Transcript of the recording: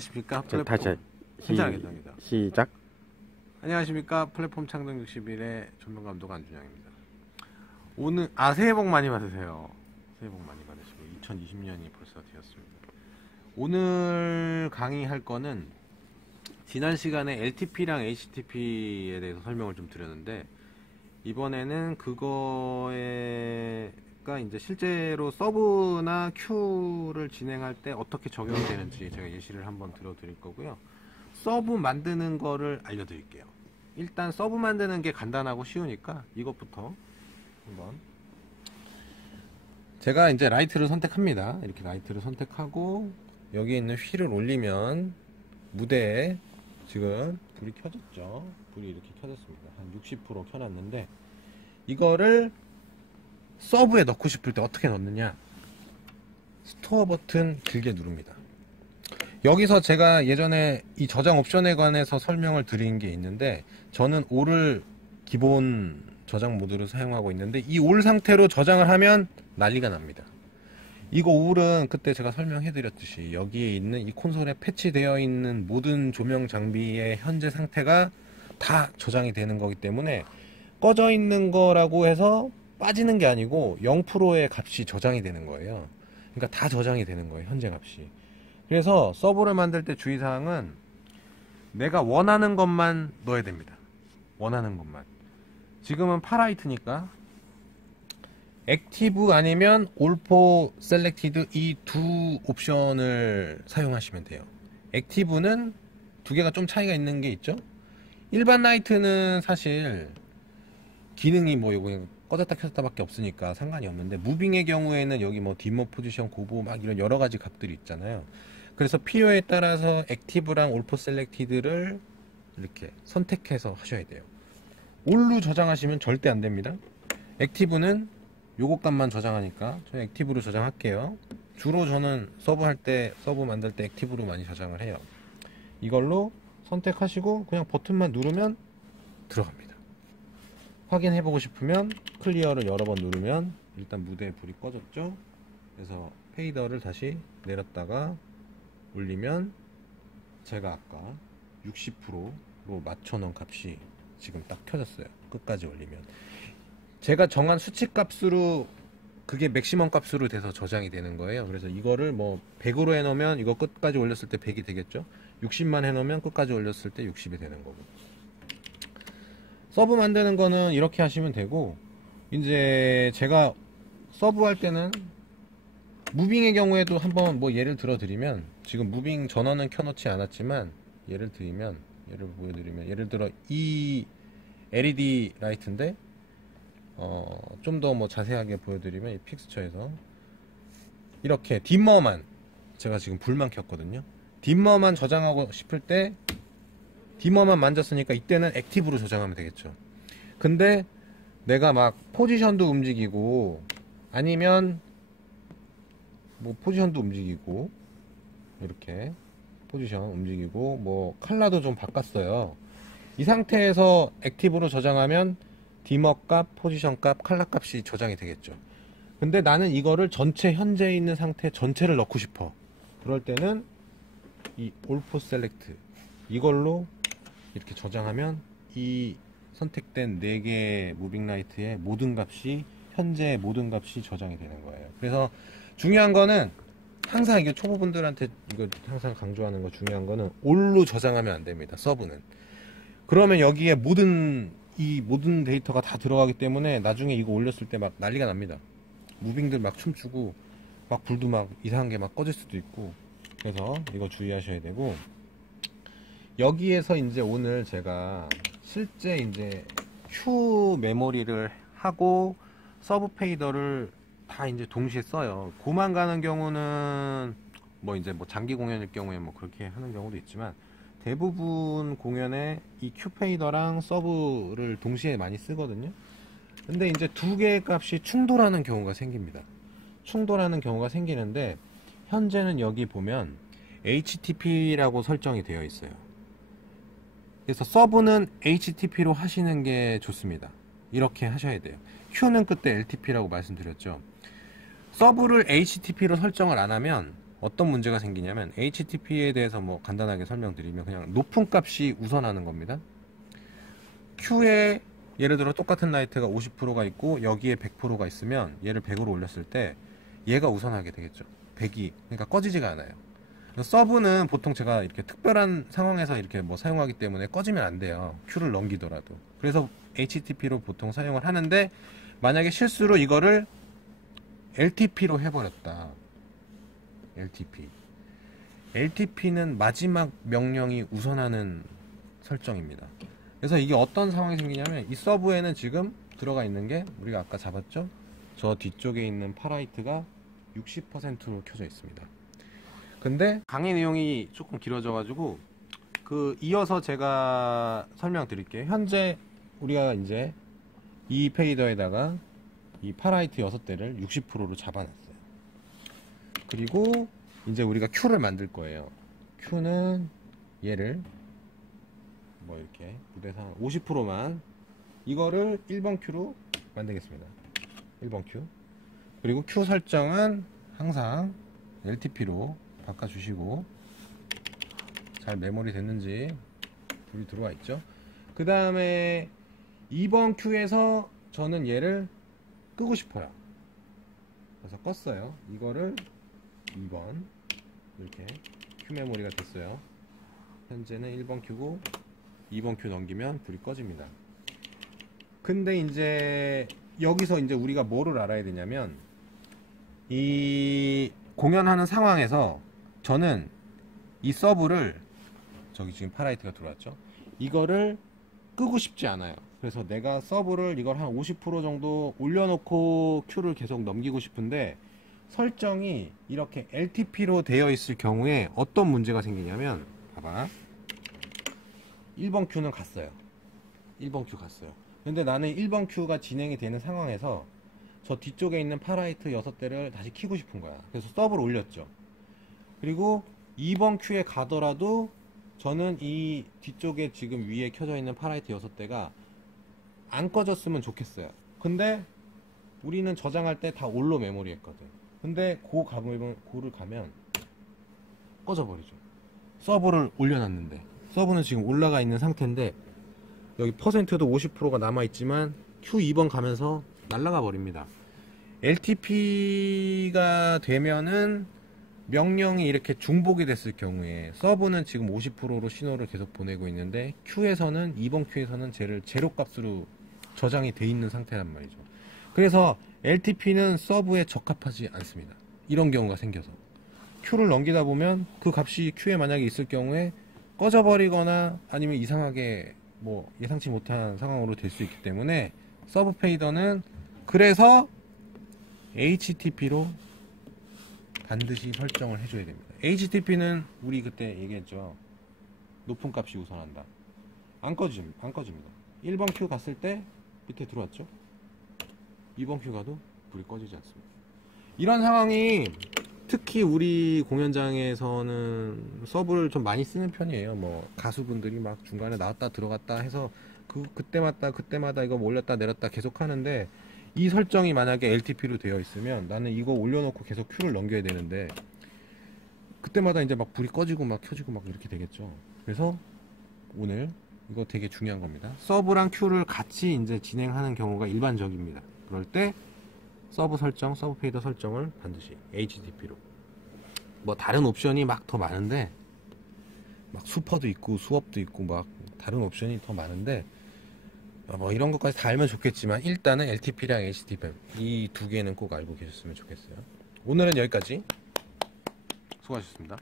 안녕하십니까 다시 플랫폼 현장입니다. 시작. 안녕하십니까 플랫폼 창동 60일의 전문감독 안준영입니다. 오늘 새해 복 많이 받으세요. 새해 복 많이 받으시고 2020년이 벌써 되었습니다. 오늘 강의할 거는 지난 시간에 LTP랑 HTTP에 대해서 설명을 좀 드렸는데, 이번에는 그거가 이제 실제로 서브나 큐를 진행할 때 어떻게 적용이 되는지 제가 예시를 한번 들어드릴 거고요. 서브 만드는 거를 알려드릴게요. 일단 서브 만드는 게 간단하고 쉬우니까 이것부터 한번. 제가 이제 라이트를 선택합니다. 이렇게 라이트를 선택하고 여기 있는 휠을 올리면 무대에 지금 불이 켜졌죠. 불이 이렇게 켜졌습니다. 한 60% 켜놨는데, 이거를 서브에 넣고 싶을 때 어떻게 넣느냐, 스토어 버튼 길게 누릅니다. 여기서 제가 예전에 이 저장 옵션에 관해서 설명을 드린 게 있는데, 저는 올을 기본 저장 모드로 사용하고 있는데, 이 올 상태로 저장을 하면 난리가 납니다. 이거 올은 그때 제가 설명해 드렸듯이 여기에 있는 이 콘솔에 패치되어 있는 모든 조명 장비의 현재 상태가 다 저장이 되는 거기 때문에, 꺼져 있는 거라고 해서 빠지는 게 아니고 0%의 값이 저장이 되는 거예요. 그러니까 다 저장이 되는 거예요, 현재 값이. 그래서 서브를 만들 때 주의사항은 내가 원하는 것만 넣어야 됩니다. 원하는 것만. 지금은 파라이트니까 액티브 아니면 올포 셀렉티드, 이 두 옵션을 사용하시면 돼요. 액티브는 두 개가 좀 차이가 있는 게 있죠. 일반 라이트는 사실 기능이 뭐 요거 꺼졌다 켰다 밖에 없으니까 상관이 없는데, 무빙의 경우에는 여기 뭐 디머 포지션, 고보 막 이런 여러 가지 값들이 있잖아요. 그래서 필요에 따라서 액티브랑 올포 셀렉티드를 이렇게 선택해서 하셔야 돼요. 올로 저장하시면 절대 안 됩니다. 액티브는 요거 값만 저장하니까 저는 액티브로 저장할게요. 주로 저는 서브 할 때, 서브 만들 때 액티브로 많이 저장을 해요. 이걸로 선택하시고 그냥 버튼만 누르면 들어갑니다. 확인해 보고 싶으면 클리어를 여러 번 누르면 일단 무대에 불이 꺼졌죠. 그래서 페이더를 다시 내렸다가 올리면 제가 아까 60%로 맞춰놓은 값이 지금 딱 켜졌어요. 끝까지 올리면 제가 정한 수치 값으로 그게 맥시멈 값으로 돼서 저장이 되는 거예요. 그래서 이거를 뭐 100으로 해놓으면 이거 끝까지 올렸을 때 100이 되겠죠. 60만 해놓으면 끝까지 올렸을 때 60이 되는 거고. 서브 만드는 거는 이렇게 하시면 되고, 이제 제가 서브 할 때는 무빙의 경우에도 한번 뭐 예를 들어 드리면, 지금 무빙 전원은 켜놓지 않았지만 예를 보여드리면, 예를 들어 이 LED 라이트인데 좀 더 뭐 자세하게 보여드리면, 이 픽스처에서 이렇게 딤머만, 제가 지금 불만 켰거든요. 딤머만 저장하고 싶을 때 디머만 만졌으니까 이때는 액티브로 저장하면 되겠죠. 근데 내가 막 포지션도 움직이고, 아니면 뭐 포지션도 움직이고, 이렇게 포지션 움직이고 뭐 컬러도 좀 바꿨어요. 이 상태에서 액티브로 저장하면 디머 값, 포지션 값, 컬러 값이 저장이 되겠죠. 근데 나는 이거를 전체 현재 있는 상태 전체를 넣고 싶어. 그럴 때는 이 올포 셀렉트, 이걸로 이렇게 저장하면 이 선택된 4개의 무빙 라이트의 모든 값이, 현재 모든 값이 저장이 되는 거예요. 그래서 중요한 거는, 항상 이게 초보분들한테 이거 항상 강조하는 거, 중요한 거는 올로 저장하면 안 됩니다. 서브는. 그러면 여기에 모든 데이터가 다 들어가기 때문에 나중에 이거 올렸을 때 막 난리가 납니다. 무빙들 막 춤추고 막 불도 막 이상한 게 막 꺼질 수도 있고. 그래서 이거 주의하셔야 되고, 여기에서 이제 오늘 제가 실제 이제 큐 메모리를 하고 서브 페이더를 다 이제 동시에 써요. 고만 가는 경우는 뭐 이제 뭐 장기 공연일 경우에 뭐 그렇게 하는 경우도 있지만, 대부분 공연에 이 큐 페이더랑 서브를 동시에 많이 쓰거든요. 근데 이제 두 개의 값이 충돌하는 경우가 생깁니다. 충돌하는 경우가 생기는데, 현재는 여기 보면 HTTP라고 설정이 되어 있어요. 그래서 서브는 HTTP로 하시는 게 좋습니다. 이렇게 하셔야 돼요. Q는 그때 LTP라고 말씀드렸죠. 서브를 HTTP로 설정을 안 하면 어떤 문제가 생기냐면 HTP에 대해서 뭐 간단하게 설명드리면 그냥 높은 값이 우선하는 겁니다. Q에 예를 들어 똑같은 라이트가 50%가 있고 여기에 100%가 있으면 얘를 100으로 올렸을 때 얘가 우선하게 되겠죠. 100이 그러니까 꺼지지가 않아요. 서브는 보통 제가 이렇게 특별한 상황에서 이렇게 뭐 사용하기 때문에 꺼지면 안 돼요. Q를 넘기더라도. 그래서 HTP로 보통 사용을 하는데 만약에 실수로 이거를 LTP로 해버렸다. LTP는 마지막 명령이 우선하는 설정입니다. 그래서 이게 어떤 상황이 생기냐면 이 서브에는 지금 들어가 있는 게 우리가 아까 잡았죠? 저 뒤쪽에 있는 파라이트가 60%로 켜져 있습니다. 근데 강의 내용이 조금 길어져 가지고 이어서 제가 설명드릴게요. 현재 우리가 이제 이 페이더에다가 이 파라이트 6대를 60%로 잡아놨어요. 그리고 이제 우리가 Q를 만들 거예요. Q는 얘를 뭐 이렇게 무대상 50%만 이거를 1번 Q로 만들겠습니다. 1번 Q. 그리고 Q 설정은 항상 LTP로 바꿔주시고 잘 메모리 됐는지 불이 들어와 있죠. 그 다음에 2번 Q에서 저는 얘를 끄고 싶어요. 그래서 껐어요. 이거를 2번 이렇게 Q 메모리가 됐어요. 현재는 1번 Q고 2번 Q 넘기면 불이 꺼집니다. 근데 이제 여기서 이제 우리가 뭐를 알아야 되냐면 이 공연하는 상황에서 저는 이 서브를 저기 지금 파라이트가 들어왔죠. 이거를 끄고 싶지 않아요. 그래서 내가 서브를 이걸 한 50% 정도 올려놓고 Q를 계속 넘기고 싶은데 설정이 이렇게 LTP로 되어 있을 경우에 어떤 문제가 생기냐면 봐봐. 1번 Q는 갔어요. 1번 Q 갔어요. 근데 나는 1번 Q가 진행이 되는 상황에서 저 뒤쪽에 있는 파라이트 6대를 다시 켜고 싶은 거야. 그래서 서브를 올렸죠. 그리고 2번 Q에 가더라도 저는 이 뒤쪽에 지금 위에 켜져 있는 파라이트 6대가 안 꺼졌으면 좋겠어요. 근데 우리는 저장할 때 다 올로 메모리 했거든. 근데 고를 가면 꺼져버리죠. 서브를 올려놨는데 서브는 지금 올라가 있는 상태인데 여기 퍼센트도 50%가 남아있지만 Q2번 가면서 날아가 버립니다. LTP가 되면은 명령이 이렇게 중복이 됐을 경우에 서브는 지금 50%로 신호를 계속 보내고 있는데 Q에서는 2번 Q에서는 쟤를 제로 값으로 저장이 돼 있는 상태란 말이죠. 그래서 LTP는 서브에 적합하지 않습니다. 이런 경우가 생겨서 Q를 넘기다 보면 그 값이 Q에 만약에 있을 경우에 꺼져버리거나 아니면 이상하게 뭐 예상치 못한 상황으로 될 수 있기 때문에 서브 페이더는 그래서 HTP로 반드시 설정을 해줘야 됩니다. HTP는 우리 그때 얘기했죠. 높은 값이 우선한다. 안 꺼집니다. 1번 Q 갔을 때 밑에 들어왔죠. 2번 Q 가도 불이 꺼지지 않습니다. 이런 상황이 특히 우리 공연장에서는 서브를 좀 많이 쓰는 편이에요. 뭐 가수분들이 막 중간에 나왔다 들어갔다 해서 그때마다 이거 올렸다 내렸다 계속 하는데 이 설정이 만약에 LTP로 되어 있으면 나는 이거 올려놓고 계속 Q를 넘겨야 되는데 그때마다 이제 막 불이 꺼지고 막 켜지고 막 이렇게 되겠죠. 그래서 오늘 이거 되게 중요한 겁니다. 서브랑 Q를 같이 이제 진행하는 경우가 일반적입니다. 그럴 때 서브 페이더 설정을 반드시 HTP로. 뭐 다른 옵션이 막 더 많은데 막 수퍼도 있고 수업도 있고 막 다른 옵션이 더 많은데 뭐 이런 것까지 다 알면 좋겠지만 일단은 LTP랑 HTP 이 두 개는 꼭 알고 계셨으면 좋겠어요. 오늘은 여기까지. 수고하셨습니다.